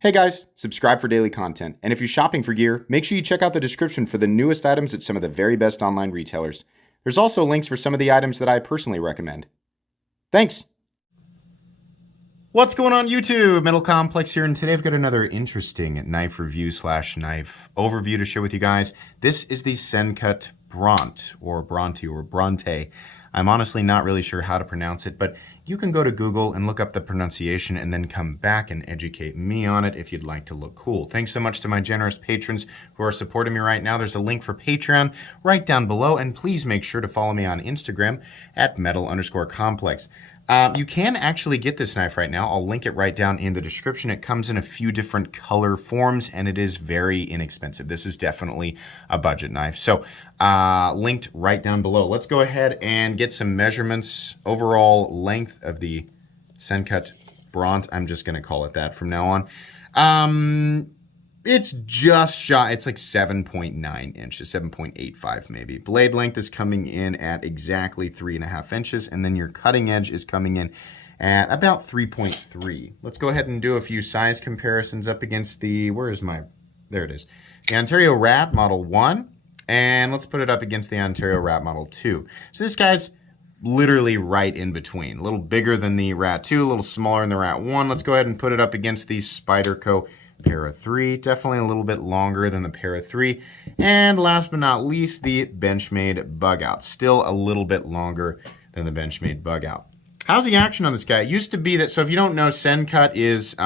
Hey guys, subscribe for daily content. And if you're shopping for gear, make sure you check out the description for the newest items at some of the very best online retailers. There's also links for some of the items that I personally recommend. Thanks! What's going on YouTube? Metal Complex here, and today I've got another interesting knife review slash knife overview to share with you guys. This is the Sencut Bronte, or Bronte, or Bronte. I'm honestly not really sure how to pronounce it, but you can go to Google and look up the pronunciation and then come back and educate me on it if you'd like to look cool. Thanks so much to my generous patrons who are supporting me right now. There's a link for Patreon right down below, and please make sure to follow me on Instagram at metal_complex. You can actually get this knife right now. I'll link it right down in the description. It comes in a few different color forms, and it is very inexpensive. This is definitely a budget knife. So, linked right down below. Let's go ahead and get some measurements. Overall length of the Sencut Bronte. I'm just going to call it that from now on. It's just shy. It's like 7.9 inches, 7.85 maybe. Blade length is coming in at exactly 3.5 inches, and then your cutting edge is coming in at about 3.3. Let's go ahead and do a few size comparisons up against the, there it is, the Ontario Rat Model 1, and let's put it up against the Ontario Rat Model 2. So this guy's literally right in between. A little bigger than the Rat 2, a little smaller than the Rat 1. Let's go ahead and put it up against the Spyderco Para 3, definitely a little bit longer than the Para 3. And last but not least, the Benchmade Bug Out. Still a little bit longer than the Benchmade Bug Out. How's the action on this guy? It used to be that, so if you don't know, Sencut is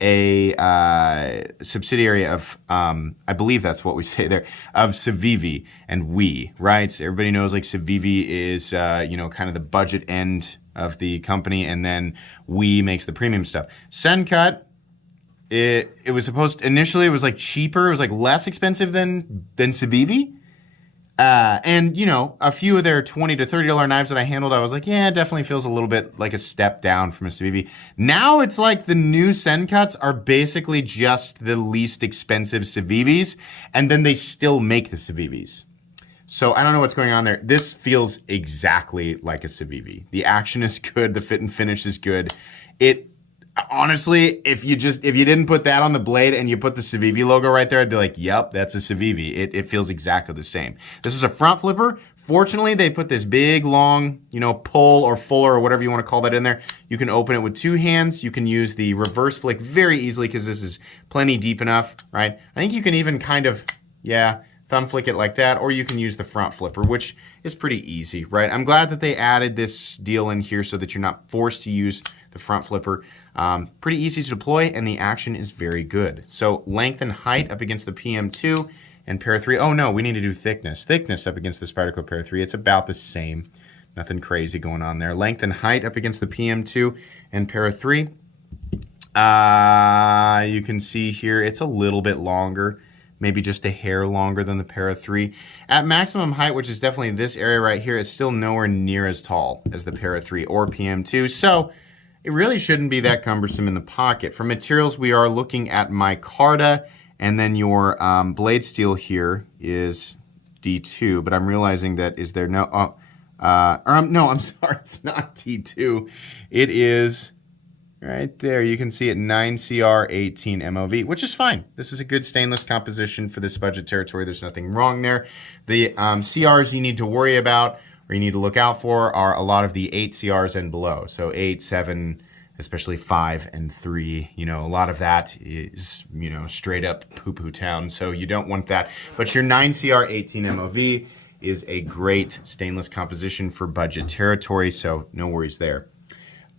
a subsidiary of, I believe that's what we say there, of Civivi and We, right? So everybody knows like Civivi is, kind of the budget end of the company, and then We makes the premium stuff. Sencut, it was supposed to, initially it was like cheaper, it was like less expensive than Civivi. And a few of their $20 to $30 knives that I handled, I was like, yeah, it definitely feels a little bit like a step down from a Civivi. Now it's like the new Sencuts are basically just the least expensive Civivis, and then they still make the Civivis. So I don't know what's going on there. This feels exactly like a Civivi. The action is good, the fit and finish is good. Honestly, if you didn't put that on the blade and you put the Civivi logo right there, I'd be like, yep, that's a Civivi. It feels exactly the same. This is a front flipper. Fortunately, they put this big, long, pull or fuller or whatever you want to call that in there. You can open it with two hands. You can use the reverse flick very easily because this is plenty deep enough, right? I think you can even kind of, thumb flick it like that, or you can use the front flipper, which is pretty easy, right? I'm glad that they added this deal in here so that you're not forced to use the front flipper. Pretty easy to deploy, and the action is very good. So length and height up against the PM2 and Para 3. Oh no, we need to do thickness. Thickness up against the Spyderco Para 3. It's about the same. Nothing crazy going on there. Length and height up against the PM2 and Para 3. You can see here it's a little bit longer. Maybe just a hair longer than the Para 3. At maximum height, which is definitely this area right here, it's still nowhere near as tall as the Para 3 or PM2. So it really shouldn't be that cumbersome in the pocket. For materials, we are looking at micarta, and then your blade steel here is D2, but I'm realizing that no, I'm sorry, it's not D2. It is right there. You can see it 9CR18 MOV, which is fine. This is a good stainless composition for this budget territory. There's nothing wrong there. The CRs you need to worry about or you need to look out for are a lot of the 8 CRs and below. So 8, 7, especially 5 and 3. A lot of that is, straight up poo-poo town. So you don't want that. But your 9CR18 MOV is a great stainless composition for budget territory. So no worries there.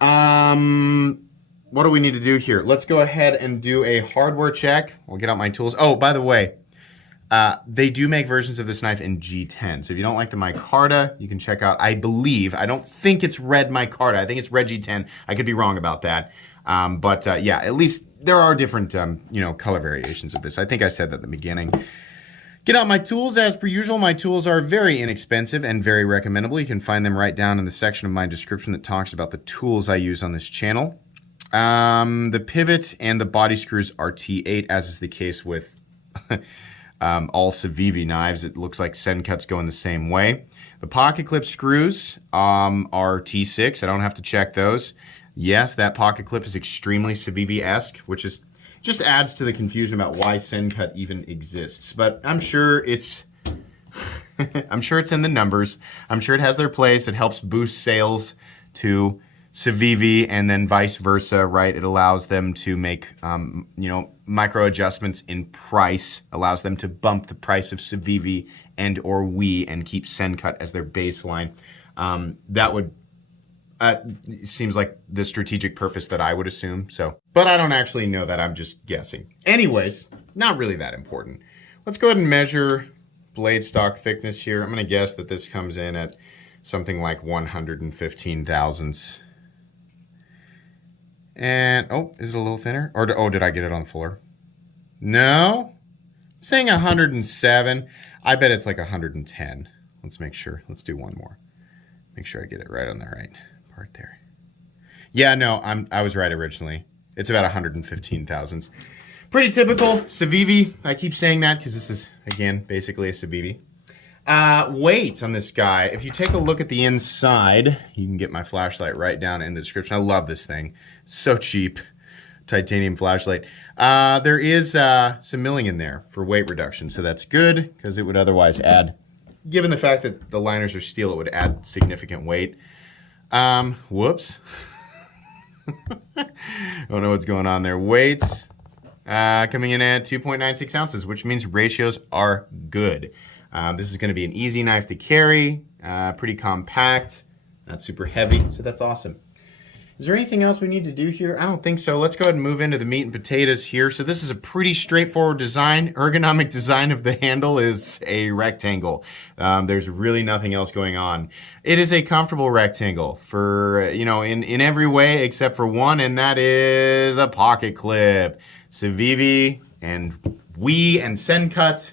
What do we need to do here? Let's go ahead and do a hardware check. I'll get out my tools. Oh, by the way, they do make versions of this knife in G10. So if you don't like the micarta, you can check out, I don't think it's red micarta. I think it's red G10. I could be wrong about that. Yeah, at least there are different, color variations of this. I think I said that at the beginning. Get out my tools. As per usual, my tools are very inexpensive and very recommendable. You can find them right down in the section of my description that talks about the tools I use on this channel. The pivot and the body screws are T8, as is the case with all Civivi knives. It looks like Sencut's going the same way. The pocket clip screws are T6. I don't have to check those. Yes, that pocket clip is extremely Civivi-esque, which is just adds to the confusion about why Sencut even exists. But I'm sure it's I'm sure it's in the numbers. I'm sure it has their place. It helps boost sales to Civivi and then vice versa, right? It allows them to make, micro adjustments in price, allows them to bump the price of Civivi and or Wii and keep Sencut as their baseline. That would, seems like the strategic purpose that I would assume. So, but I don't actually know that. I'm just guessing. Anyways, not really that important. Let's go ahead and measure blade stock thickness here. I'm going to guess that this comes in at something like 115 thousandths. And, oh, is it a little thinner? Or, oh, did I get it on the floor? No? It's saying 107. I bet it's like 110. Let's make sure. Let's do one more. Make sure I get it right on the right part there. Yeah, no, I was right originally. It's about 115 thousandths. Pretty typical Civivi. I keep saying that because this is, again, basically a Civivi. Weight on this guy. If you take a look at the inside, you can get my flashlight right down in the description. I love this thing. So cheap. Titanium flashlight. There is some milling in there for weight reduction, so that's good because it would otherwise add, given the fact that the liners are steel, it would add significant weight. Whoops. I don't know what's going on there. Weight coming in at 2.96 ounces, which means ratios are good. This is going to be an easy knife to carry, pretty compact, not super heavy, so that's awesome. Is there anything else we need to do here? I don't think so. Let's go ahead and move into the meat and potatoes here. So this is a pretty straightforward design. Ergonomic design of the handle is a rectangle. There's really nothing else going on. It is a comfortable rectangle for, in every way except for one, and that is the pocket clip. Civivi and Wii and Sencut.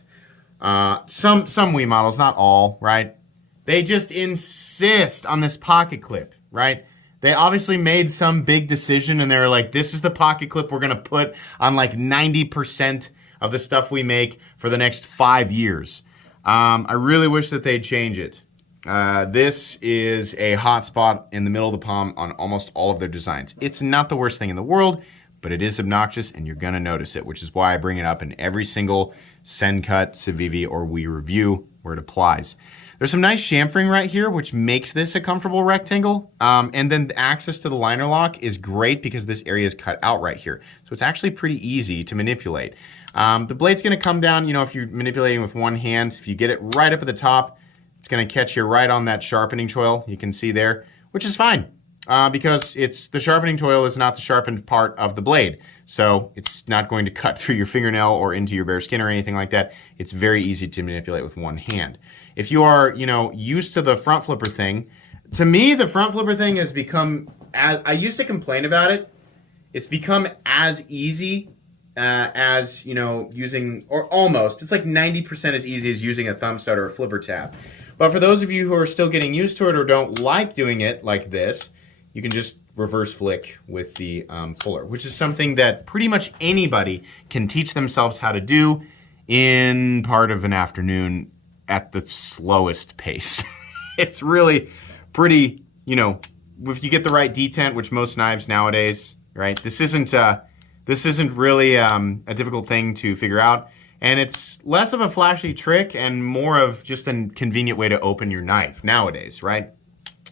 Some Wii models, not all, right? They just insist on this pocket clip, right? They obviously made some big decision and they're like, this is the pocket clip we're gonna put on like 90% of the stuff we make for the next 5 years. I really wish that they'd change it. This is a hot spot in the middle of the palm on almost all of their designs. It's not the worst thing in the world, but it is obnoxious and you're gonna notice it, which is why I bring it up in every single Sencut, Civivi, or Wii review where it applies. There's some nice chamfering right here, which makes this a comfortable rectangle. And then the access to the liner lock is great because this area is cut out right here. So it's actually pretty easy to manipulate. The blade's gonna come down, if you're manipulating with one hand, if you get it right up at the top, it's gonna catch you right on that sharpening choil you can see there, which is fine. Because the sharpening choil is not the sharpened part of the blade. So it's not going to cut through your fingernail or into your bare skin or anything like that. It's very easy to manipulate with one hand. If you are, used to the front flipper thing, to me, the front flipper thing has become, I used to complain about it. It's become as easy as, using, or almost, it's like 90% as easy as using a thumb stud or a flipper tab. But for those of you who are still getting used to it or don't like doing it like this, you can just reverse flick with the fuller, which is something that pretty much anybody can teach themselves how to do in part of an afternoon at the slowest pace. It's really pretty, if you get the right detent, which most knives nowadays, right? This isn't really a difficult thing to figure out. And it's less of a flashy trick and more of just a convenient way to open your knife nowadays, right?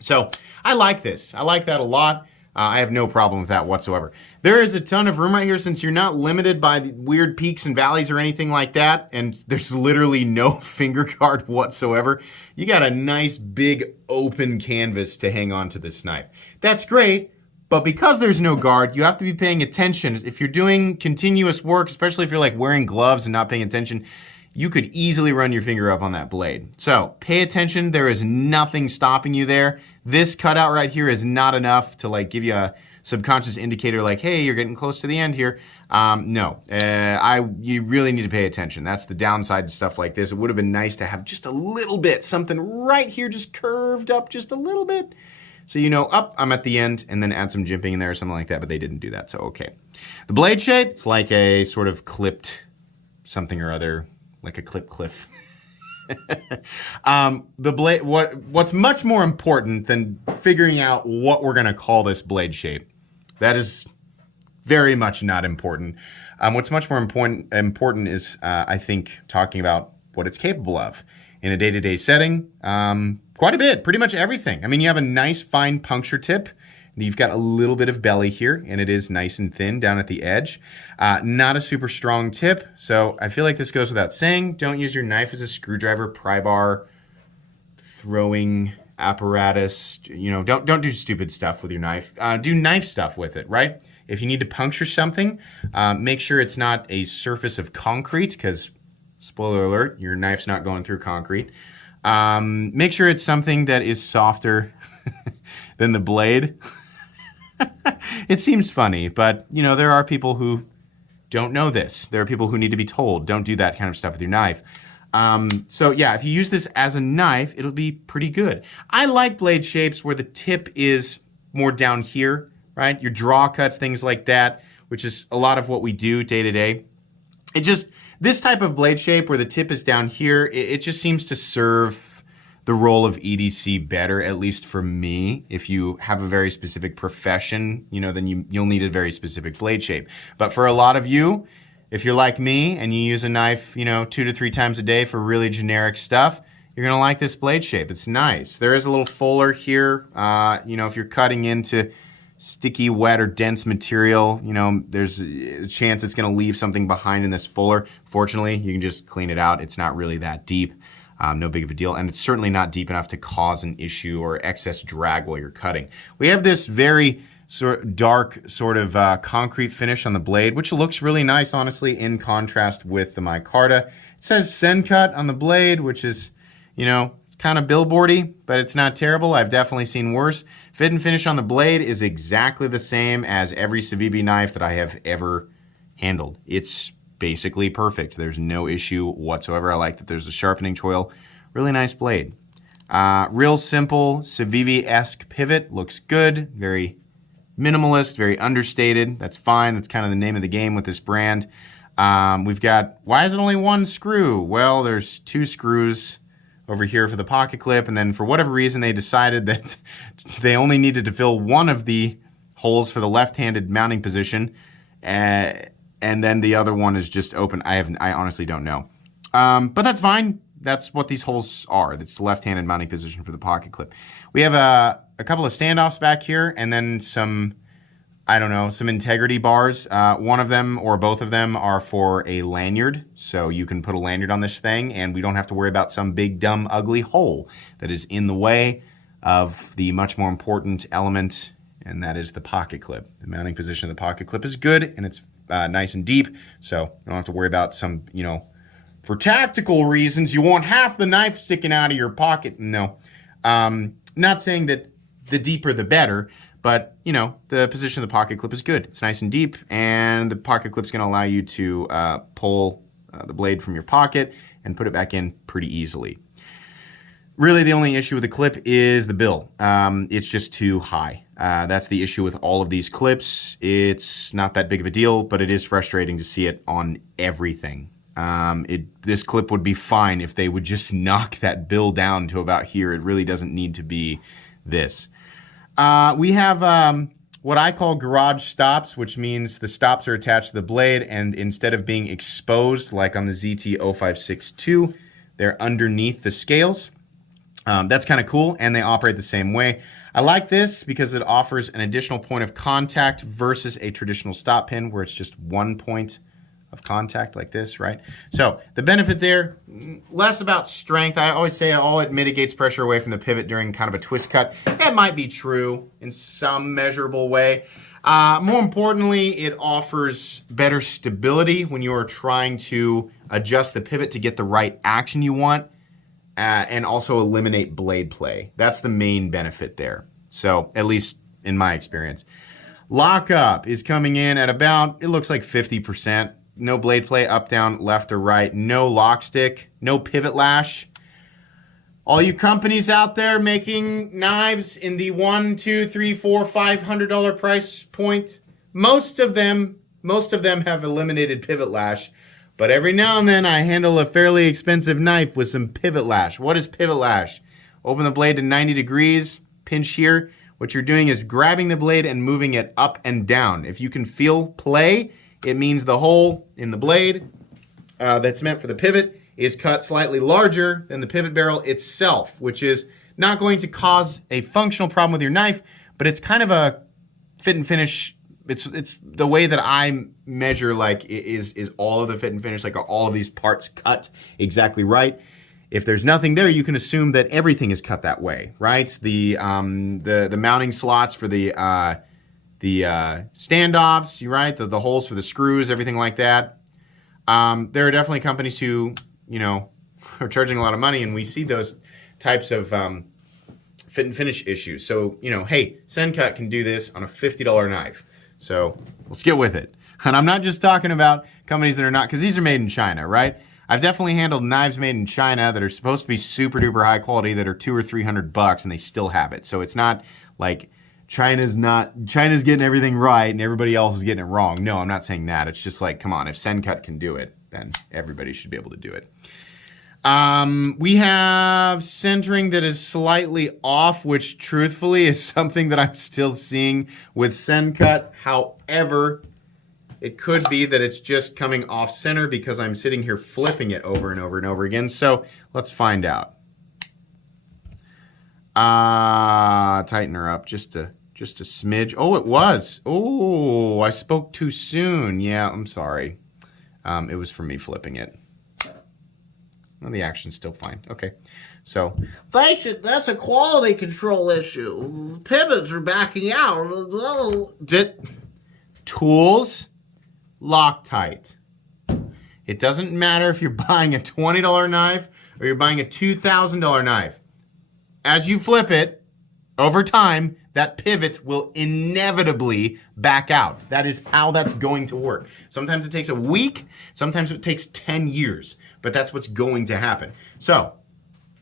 So I like this. I like that a lot. I have no problem with that whatsoever. There is a ton of room right here since you're not limited by the weird peaks and valleys or anything like that, and there's literally no finger guard whatsoever. You got a nice big open canvas to hang on to this knife. That's great, but because there's no guard, you have to be paying attention. If you're doing continuous work, especially if you're like wearing gloves and not paying attention, you could easily run your finger up on that blade. So pay attention. There is nothing stopping you there. This cutout right here is not enough to like give you a subconscious indicator like, hey, you're getting close to the end here. No, you really need to pay attention. That's the downside to stuff like this. It would have been nice to have just a little bit, something right here just curved up just a little bit. So I'm at the end, and then add some jimping in there or something like that, but they didn't do that, so okay. The blade shape, it's like a sort of clipped something or other, like a clip cliff. The blade, what's much more important than figuring out what we're gonna call this blade shape, that is very much not important. What's much more important is, I think, talking about what it's capable of. In a day-to-day setting, quite a bit, pretty much everything. I mean, you have a nice fine puncture tip. You've got a little bit of belly here, and it is nice and thin down at the edge. Not a super strong tip, so I feel like this goes without saying. Don't use your knife as a screwdriver, pry bar, throwing apparatus. You know, don't do stupid stuff with your knife. Do knife stuff with it, right? If you need to puncture something, make sure it's not a surface of concrete, because spoiler alert, your knife's not going through concrete. Make sure it's something that is softer than the blade. It seems funny, but you know, there are people who don't know this. There are people who need to be told, don't do that kind of stuff with your knife. So yeah, if you use this as a knife, it'll be pretty good. I like blade shapes where the tip is more down here, right? Your draw cuts, things like that, which is a lot of what we do day to day. This type of blade shape where the tip is down here, it just seems to serve the role of EDC better, at least for me. If you have a very specific profession, you know, then you'll need a very specific blade shape. But for a lot of you, if you're like me and you use a knife, you know, 2 to 3 times a day for really generic stuff, you're gonna like this blade shape. It's nice. There is a little fuller here. You know, if you're cutting into sticky, wet, or dense material, you know, there's a chance it's gonna leave something behind in this fuller. Fortunately, you can just clean it out. It's not really that deep. No big of a deal, and it's certainly not deep enough to cause an issue or excess drag while you're cutting. We have this very dark sort of concrete finish on the blade, which looks really nice, honestly, in contrast with the micarta. It says Sencut on the blade, which is, you know, it's kind of billboardy, but it's not terrible. I've definitely seen worse. Fit and finish on the blade is exactly the same as every Civivi knife that I have ever handled. It's basically perfect. There's no issue whatsoever. I like that there's a sharpening choil. Really nice blade. Real simple Civivi-esque pivot. Looks good. Very minimalist, very understated. That's fine. That's kind of the name of the game with this brand. We've got, why is it only 1 screw? Well, there's 2 screws over here for the pocket clip, and then for whatever reason they decided that they only needed to fill 1 of the holes for the left-handed mounting position. And then the other one is just open. I honestly don't know. But that's fine. That's what these holes are. That's the left-handed mounting position for the pocket clip. We have a couple of standoffs back here, and then some, I don't know, some integrity bars. One of them or both of them are for a lanyard. So you can put a lanyard on this thing, and we don't have to worry about some big, dumb, ugly hole that is in the way of the much more important element, and that is the pocket clip. The mounting position of the pocket clip is good, and it's nice and deep, so you don't have to worry about some, you know, for tactical reasons, you want half the knife sticking out of your pocket. No. Not saying that the deeper the better, but, you know, the position of the pocket clip is good. It's nice and deep, and the pocket clip's going to allow you to pull the blade from your pocket and put it back in pretty easily. Really, the only issue with the clip is the bill. It's just too high. That's the issue with all of these clips. It's not that big of a deal, but it is frustrating to see it on everything. This clip would be fine if they would just knock that bill down to about here. It really doesn't need to be this. We have what I call garage stops, which means the stops are attached to the blade, and instead of being exposed like on the ZT-0562, they're underneath the scales. That's kind of cool, and they operate the same way. I like this because it offers an additional point of contact versus a traditional stop pin where it's just 1 point of contact like this, right? So the benefit there, less about strength. I always say, oh, it mitigates pressure away from the pivot during kind of a twist cut. That might be true in some measurable way. More importantly, it offers better stability when you are trying to adjust the pivot to get the right action you want. And also eliminate blade play. That's the main benefit there. So, at least in my experience. Lockup is coming in at about, it looks like 50%. No blade play, up, down, left, or right. No lock stick, no pivot lash. All you companies out there making knives in the $100, $200, $300, $400, $500 price point, most of them have eliminated pivot lash. But every now and then I handle a fairly expensive knife with some pivot lash. What is pivot lash? Open the blade to 90 degrees, pinch here. what you're doing is grabbing the blade and moving it up and down. If you can feel play, it means the hole in the blade that's meant for the pivot is cut slightly larger than the pivot barrel itself, which is not going to cause a functional problem with your knife, but it's kind of a fit and finish. It's the way that I measure, like, is all of the fit and finish, like, are all of these parts cut exactly right? If there's nothing there, you can assume that everything is cut that way, right? The mounting slots for the standoffs, right? The holes for the screws, everything like that. There are definitely companies who, you know, are charging a lot of money, and we see those types of fit and finish issues. So, you know, hey, Sencut can do this on a $50 knife. So let's get with it. And I'm not just talking about companies that are not, because these are made in China, right? I've definitely handled knives made in China that are supposed to be super duper high quality that are $200 or $300 and they still have it. So it's not like China's getting everything right and everybody else is getting it wrong. No, I'm not saying that. It's just like, come on, if Sencut can do it, then everybody should be able to do it. We have centering that is slightly off, which truthfully is something that I'm still seeing with Sencut. However, it could be that it's just coming off center because I'm sitting here flipping it over and over and over again. So let's find out. Tighten her up just a smidge. Oh, it was. Oh, I spoke too soon. Yeah, I'm sorry. It was for me flipping it. Well, the action's still fine. Okay, so Face it, that's a quality control issue. Pivots are backing out. Tools, Loctite. It doesn't matter if you're buying a $20 knife or you're buying a $2,000 knife. As you flip it, over time, that pivot will inevitably back out. That is how that's going to work. Sometimes it takes a week, sometimes it takes 10 years, but that's what's going to happen. So,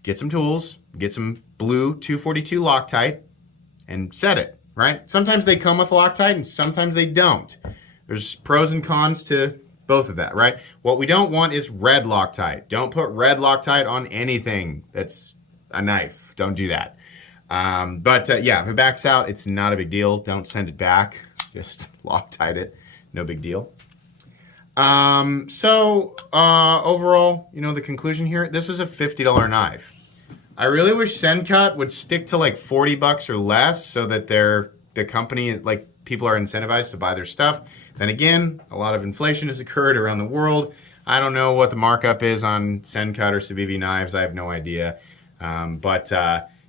get some tools, get some blue 242 Loctite, and set it, right? Sometimes they come with Loctite and sometimes they don't. There's pros and cons to both of that, right? What we don't want is red Loctite. Don't put red Loctite on anything that's a knife. Don't do that. Yeah, if it backs out, it's not a big deal. Don't send it back. Just Loctite it. No big deal. Overall, you know, the conclusion here, this is a $50 knife. I really wish Sencut would stick to like $40 or less so that the company, like, people are incentivized to buy their stuff. Then again, a lot of inflation has occurred around the world. I don't know what the markup is on Sencut or Civivi knives. I have no idea.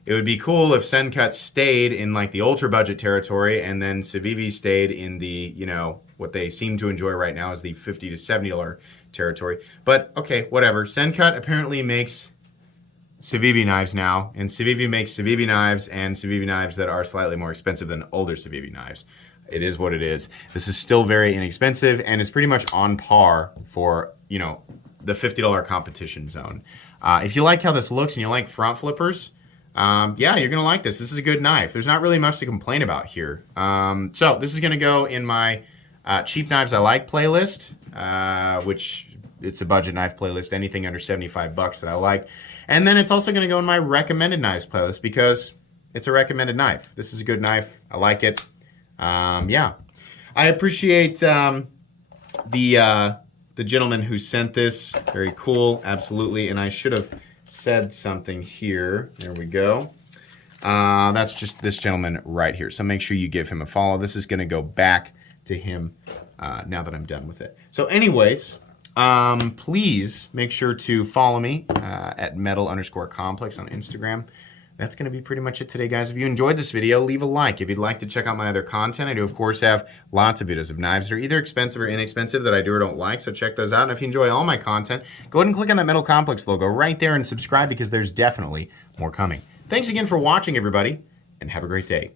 It would be cool if Sencut stayed in like the ultra budget territory and then Civivi stayed in the, you know, what they seem to enjoy right now is the $50 to $70 territory. But okay, whatever. Sencut apparently makes Civivi knives now, and Civivi makes Civivi knives and Civivi knives that are slightly more expensive than older Civivi knives. It is what it is. This is still very inexpensive and it's pretty much on par for, you know, the $50 competition zone. If you like how this looks and you like front flippers, yeah, you're gonna like this. This is a good knife. There's not really much to complain about here. So this is gonna go in my cheap knives I like playlist, which it's a budget knife playlist, anything under 75 bucks that I like. And then it's also gonna go in my recommended knives playlist because it's a recommended knife. This is a good knife. I like it. Yeah, I appreciate the gentleman who sent this. Very cool, absolutely. And I should have said something here. There we go. That's just this gentleman right here. So make sure you give him a follow. This is going to go back to him now that I'm done with it. So anyways, please make sure to follow me at metal_complex on Instagram. That's going to be pretty much it today, guys. If you enjoyed this video, leave a like. If you'd like to check out my other content, I do, of course, have lots of videos of knives that are either expensive or inexpensive that I do or don't like, so check those out. And if you enjoy all my content, go ahead and click on that Metal Complex logo right there and subscribe because there's definitely more coming. Thanks again for watching, everybody, and have a great day.